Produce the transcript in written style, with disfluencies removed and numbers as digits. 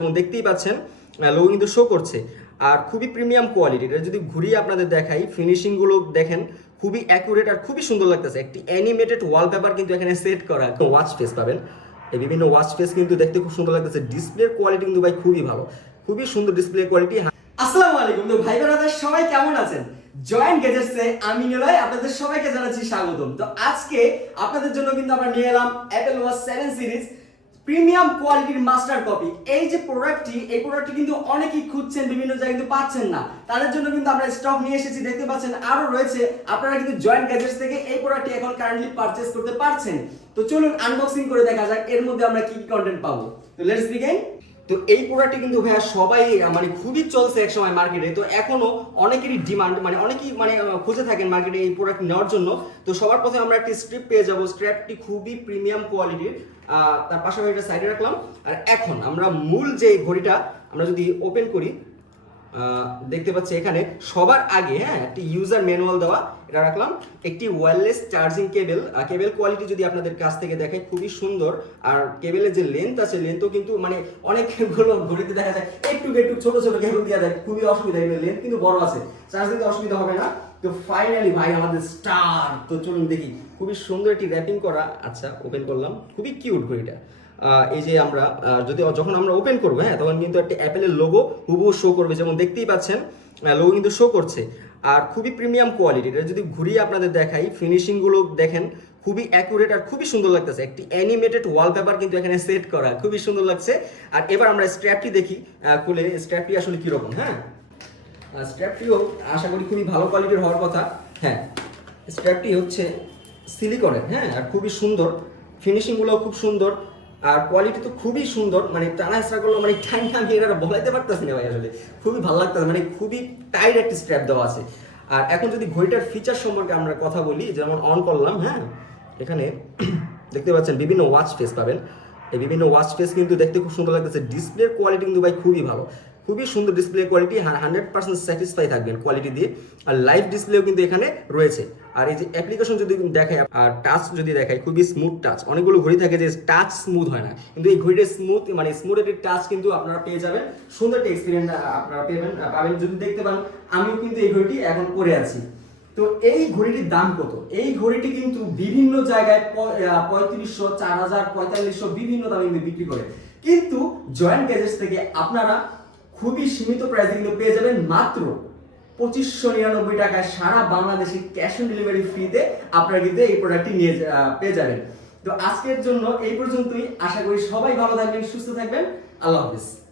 দেখতেই পাচ্ছেন লোগো কিন্তু শো করছে আর খুবই প্রিমিয়াম কোয়ালিটির। এটা যদি ঘুরিয়ে আপনাদের দেখাই, ফিনিশিং গুলো দেখেন খুবই অ্যাকুরেট আর খুবই সুন্দর লাগতেছে। একটি অ্যানিমেটেড ওয়ালপেপার কিন্তু এখানে সেট করা, ওয়াচ ফেস পাবেন। এই বিভিন্ন ওয়াচ ফেস কিন্তু দেখতে খুব সুন্দর লাগতেছে। ডিসপ্লের কোয়ালিটি কিন্তু ভাই খুবই ভালো, খুবই সুন্দর ডিসপ্লে কোয়ালিটি। আসসালামু আলাইকুম, তো ভাই বোনেরা সবাই কেমন আছেন? জয়েন্ট গ্যাজেটসে আমি নিলয় আপনাদের সবাইকে জানাচ্ছি স্বাগতম। তো আজকে আপনাদের জন্য কিন্তু আমরা নিয়ে এলাম অ্যাপল ওয়াচ 7 সিরিজ প্রিমিয়াম কোয়ালিটির মাস্টার কপি। এই যে প্রোডাক্টটি কিন্তু অনেকেই খুঁজছেন, বিভিন্ন জায়গায় কিন্তু পাচ্ছেন না। তাদের জন্য কিন্তু আমরা স্টক নিয়ে এসেছি, দেখতে পাচ্ছেন আরো রয়েছে। আপনারা কিন্তু জয়েন্ট গ্যাজেটস থেকে এই প্রোডাক্টটি এখন কারেন্টলি পারচেজ করতে পারছেন। তো চলুন আনবক্সিং করে দেখা যাক এর মধ্যে আমরা কি কি কন্টেন্ট পাবো। তো লেটস বিগিন। তো এই প্রোডাক্টটি কিন্তু ভাইয়া সবাই মানে খুবই চলছে এক সময় মার্কেটে। তো এখনো অনেকেরই ডিমান্ড, মানে অনেকেই খুঁজে থাকেন মার্কেটে এই প্রোডাক্ট নেওয়ার জন্য। তো সবার প্রথমে আমরা একটি স্ট্রিপ পেয়ে যাবো। স্ট্র্যাপটি খুবই প্রিমিয়াম কোয়ালিটির, তার পাশাপাশি এটা সাইডে রাখলাম। আর এখন আমরা মূল যে ঘড়িটা আমরা যদি ওপেন করি, দেখতে পাচ্ছি এখানে সবার আগে একটি ইউজার ম্যানুয়াল দেওয়া, এটা রাখলাম। একটি ওয়্যারলেস চার্জিং কেবল কোয়ালিটি যদি আপনাদের কাছ থেকে দেখায় খুবই সুন্দর। আর কেবলের যে লেন্থ আছে, লেন্থও কিন্তু মানে অনেকগুলো ঘড়িতে দেখা যায় একটু ছোট কেবল দেওয়া যায়, খুবই অসুবিধা। লেন্থ কিন্তু বড় আছে, চার্জ দিতে অসুবিধা হবে না। তো ফাইনালি ভাই আমাদের স্টার। তো চলুন দেখি, খুবই সুন্দর একটি র্যাপিং করা। আচ্ছা, ওপেন করলাম, খুবই কিউট ঘড়িটা। এই যে আমরা যখন আমরা ওপেন করবো তখন কিন্তু একটা অ্যাপেলের লোগো হুবহু শো করবে, যেমন দেখতেই পাচ্ছেন লোগো কিন্তু শো করছে। আর খুবই প্রিমিয়াম কোয়ালিটির। এটা যদি ঘুরিয়ে আপনাদের দেখাই, ফিনিশিং গুলো দেখেন খুবই অ্যাকুরেট আর খুবই সুন্দর লাগতেছে। একটি অ্যানিমেটেড ওয়ালপেপার কিন্তু এখানে সেট করা, খুবই সুন্দর লাগছে। আর এবার আমরা স্ট্র্যাপটি দেখি, খুলে স্ট্র্যাপটি আসলে কিরকম। স্ট্র্যাপটিও আশা করি খুবই ভালো কোয়ালিটির হওয়ার কথা। স্ট্র্যাপটি হচ্ছে সিলিকনের, আর খুবই সুন্দর, ফিনিশিংগুলোও খুব সুন্দর। আর কোয়ালিটি তো খুবই সুন্দর, মানে টানা হেঁচড়া করলো মানে টাইমটা আমি এটা বলাইতে পারতেছি না ভাই, আসলে খুবই ভালো লাগতেছে। মানে খুবই টাইট একটি স্ট্র্যাপ দেওয়া আছে। আর এখন যদি ঘড়িটার ফিচার সম্পর্কে আমরা কথা বলি, যেমন অন করলাম, এখানে দেখতে পাচ্ছেন বিভিন্ন ওয়াচ ফেস পাবেন। এই বিভিন্ন ওয়াচ ফেস কিন্তু দেখতে খুব সুন্দর লাগতেছে। ডিসপ্লের কোয়ালিটি কিন্তু ভাই খুবই ভালো, খুবই সুন্দর ডিসপ্লে কোয়ালিটি। 100% স্যাটিসফাই থাকবেন কোয়ালিটি দিয়ে। আর লাইভ ডিসপ্লেও কিন্তু এখানে রয়েছে। আর এই যে অ্যাপ্লিকেশন যদি দেখায় আর টাচ যদি দেখায়, খুবই স্মুথ টাচ। অনেকগুলো ঘড়ি থাকে যে টাচ স্মুথ হয় না, কিন্তু এই ঘড়িটা স্মুথ, মানে স্মুথ একটি টাচ কিন্তু আপনারা পেয়ে যাবেন। সুন্দর একটা এক্সপিরিয়েন্স আপনারা পাবেন যদি দেখতে পান। আমিও কিন্তু এই ঘড়িটি এখন পরে আছি। তো এই ঘড়িটির দাম কত? এই ঘড়িটি কিন্তু বিভিন্ন জায়গায় 3500, 4000, 4500 বিভিন্ন দামে কিন্তু বিক্রি করে। কিন্তু জয়েন্ট গ্যাজেটস থেকে আপনারা খুবই সীমিত প্রাইসে কিন্তু পেয়ে যাবেন মাত্র 2599 টাকায় সারা বাংলাদেশে ক্যাশ অন ডেলিভারি ফ্রিতে আপনারা কিন্তু এই প্রোডাক্টটি নিয়ে পেয়ে যাবেন। তো আজকের জন্য এই পর্যন্তই। আশা করি সবাই ভালো থাকবেন, সুস্থ থাকবেন। আল্লাহ হাফেজ।